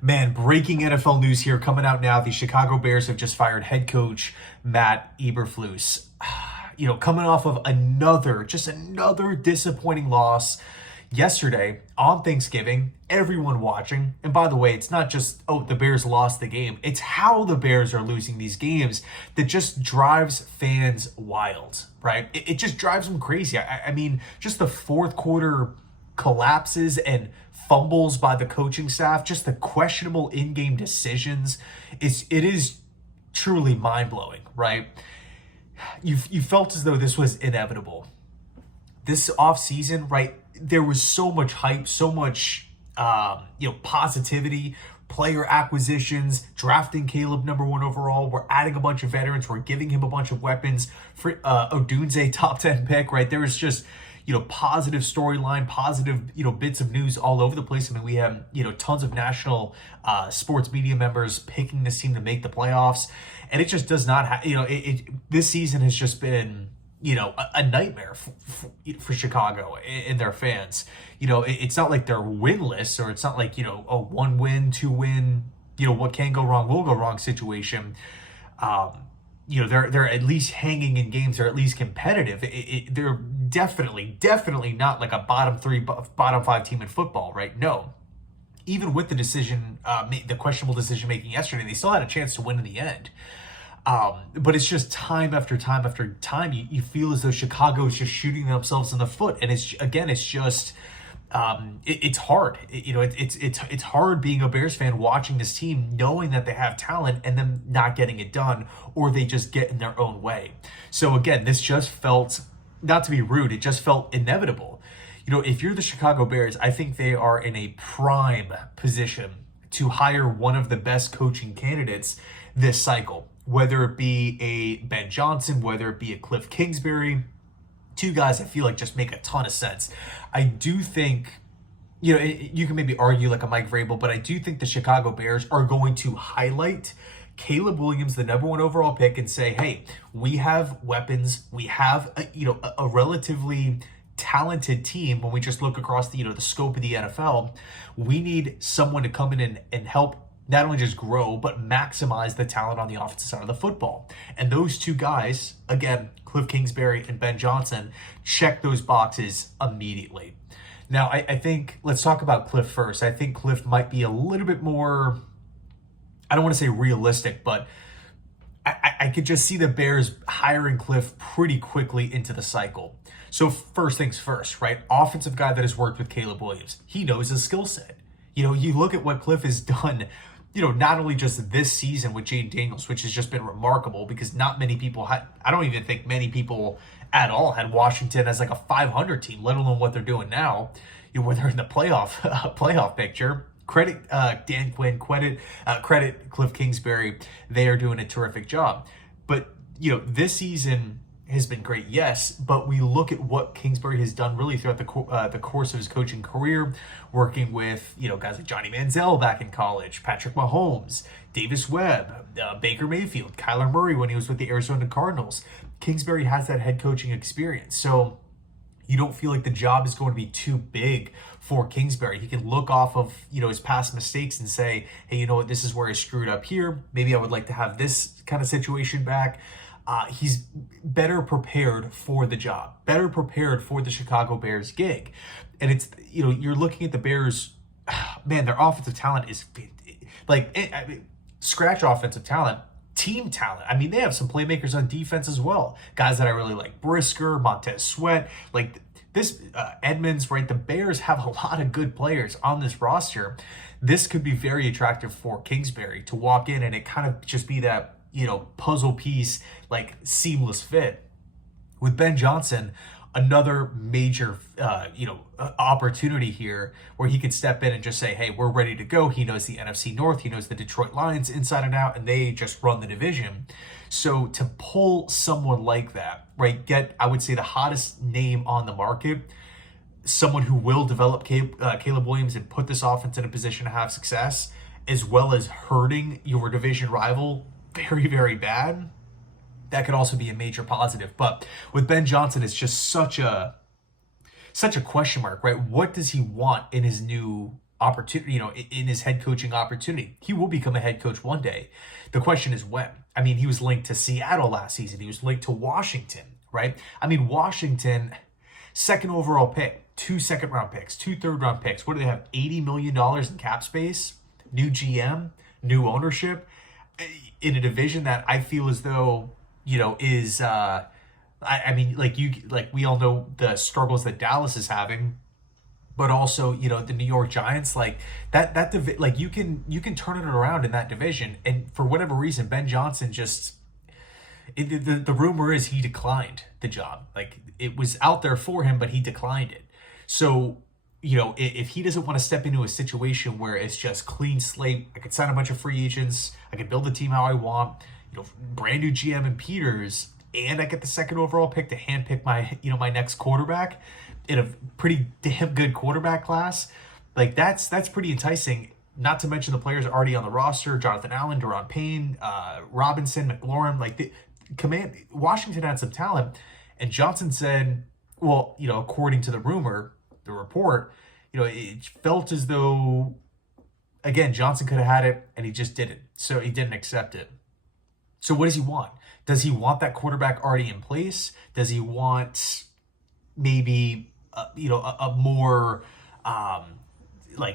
Man, breaking NFL news here coming out now. The Chicago Bears have just fired head coach Matt Eberflus. Coming off of another disappointing loss yesterday on Thanksgiving. Everyone watching. And by the way, it's not just, the Bears lost the game. It's how the Bears are losing these games that just drives fans wild, right? It just drives them crazy. I mean, just the fourth quarter collapses and fumbles by the coaching staff, just the questionable in-game decisions. It is truly mind-blowing, right? You felt as though this was inevitable. This offseason, right, there was so much hype, so much positivity, player acquisitions, drafting Caleb #1 overall. We're adding a bunch of veterans. We're giving him a bunch of weapons. For Odunze, top 10 pick, right? There was just positive storyline, positive, bits of news all over the place. I mean, we have, tons of national sports media members picking this team to make the playoffs. And it just does not have, this season has just been, a nightmare for Chicago and their fans. It's not like they're winless, or it's not like, a 1 win, 2 win, what can go wrong will go wrong situation. They're at least hanging in games. They're at least competitive. They're definitely not like a bottom 3, bottom 5 team in football, right? No. Even with the decision, the questionable decision making yesterday, they still had a chance to win in the end. But it's just time after time after time, you feel as though Chicago is just shooting themselves in the foot. And it's just, it's hard. It's hard being a Bears fan watching this team, knowing that they have talent and then not getting it done, or they just get in their own way. So again, this just felt, not to be rude, it just felt inevitable. If you're the Chicago Bears, I think they are in a prime position to hire one of the best coaching candidates this cycle, whether it be a Ben Johnson, whether it be a Kliff Kingsbury. Two guys I feel like just make a ton of sense. I do think, you can maybe argue like a Mike Vrabel, but I do think the Chicago Bears are going to highlight Caleb Williams, the #1 overall pick, and say, hey, we have weapons. We have a relatively talented team. When we just look across the scope of the NFL, we need someone to come in and help not only just grow, but maximize the talent on the offensive side of the football. And those two guys, again, Kliff Kingsbury and Ben Johnson, check those boxes immediately. Now, I think, let's talk about Kliff first. I think Kliff might be a little bit more, I don't want to say realistic, but I could just see the Bears hiring Kliff pretty quickly into the cycle. So first things first, right? Offensive guy that has worked with Caleb Williams. He knows his skill set. You look at what Kliff has done, not only just this season with Jaden Daniels, which has just been remarkable, because not many people I don't even think many people at all had Washington as like a 500 team, let alone what they're doing now, where they're in the playoff picture. Credit Dan Quinn, credit Kliff Kingsbury. They are doing a terrific job. But, this season has been great, yes, but we look at what Kingsbury has done really throughout the course of his coaching career, working with, guys like Johnny Manziel back in college, Patrick Mahomes, Davis Webb, Baker Mayfield, Kyler Murray when he was with the Arizona Cardinals. Kingsbury has that head coaching experience. So you don't feel like the job is going to be too big for Kingsbury. He can look off of, his past mistakes and say, hey, this is where I screwed up here. Maybe I would like to have this kind of situation back. He's better prepared for the job, better prepared for the Chicago Bears gig. And it's, you're looking at the Bears, man, their offensive talent is scratch offensive talent, team talent. I mean, they have some playmakers on defense as well. Guys that I really like, Brisker, Montez Sweat, like this Edmonds, right? The Bears have a lot of good players on this roster. This could be very attractive for Kingsbury to walk in and it kind of just be that, puzzle piece, like seamless fit. With Ben Johnson, another major, opportunity here where he could step in and just say, hey, we're ready to go. He knows the NFC North. He knows the Detroit Lions inside and out, and they just run the division. So to pull someone like that, right, get, I would say, the hottest name on the market, someone who will develop Caleb Williams and put this offense in a position to have success, as well as hurting your division rival very, very bad, that could also be a major positive. But with Ben Johnson, it's just such a question mark, right? What does he want in his new opportunity, in his head coaching opportunity. He will become a head coach one day. The question is when. I mean, he was linked to Seattle last season. He was linked to Washington, right? I mean, Washington, second overall pick, 2 second-round picks, 2 third-round picks. What do they have? $80 million in cap space, new GM, new ownership, in a division that I feel as though, is, I mean, we all know the struggles that Dallas is having, but also, the New York Giants, like you can turn it around in that division. And for whatever reason, Ben Johnson just, the rumor is he declined the job. Like, it was out there for him, but he declined it. So, if he doesn't want to step into a situation where it's just clean slate, I could sign a bunch of free agents, I could build the team how I want, brand new GM and Peters, and I get the second overall pick to handpick my, my next quarterback in a pretty damn good quarterback class. Like, that's pretty enticing. Not to mention the players already on the roster: Jonathan Allen, Deron Payne, Robinson, McLaurin. Like, the Washington had some talent, and Johnson said, well, according to the rumor, the report, it felt as though, again, Johnson could have had it and he just didn't. So he didn't accept it. So what does he want? Does he want that quarterback already in place? Does he want maybe, a more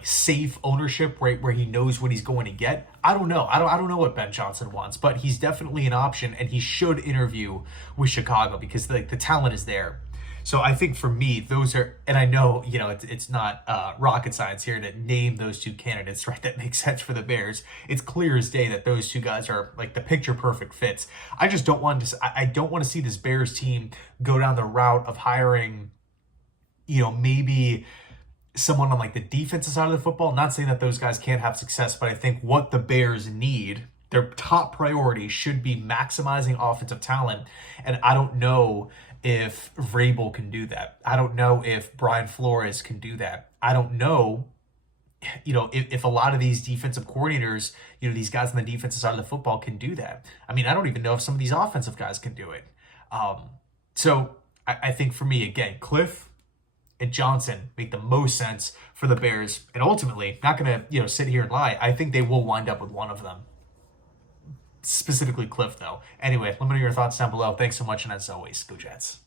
safe ownership, right, where he knows what he's going to get? I don't know. I don't know what Ben Johnson wants, but he's definitely an option, and he should interview with Chicago because the talent is there. So I think for me, those are, and I know, it's not rocket science here to name those 2 candidates, right? That makes sense for the Bears. It's clear as day that those 2 guys are like the picture perfect fits. I just don't want to, I don't want to see this Bears team go down the route of hiring, maybe someone on like the defensive side of the football. Not saying that those guys can't have success, but I think what the Bears need, their top priority should be maximizing offensive talent. And I don't know if Vrabel can do that. I don't know if Brian Flores can do that. I don't know, if a lot of these defensive coordinators, these guys on the defensive side of the football can do that. I mean, I don't even know if some of these offensive guys can do it. So I think for me, again, Kliff and Johnson make the most sense for the Bears. And ultimately, not going to, sit here and lie, I think they will wind up with one of them. Specifically Kliff, though. Anyway, let me know your thoughts down below. Thanks so much, and as always, go Jets.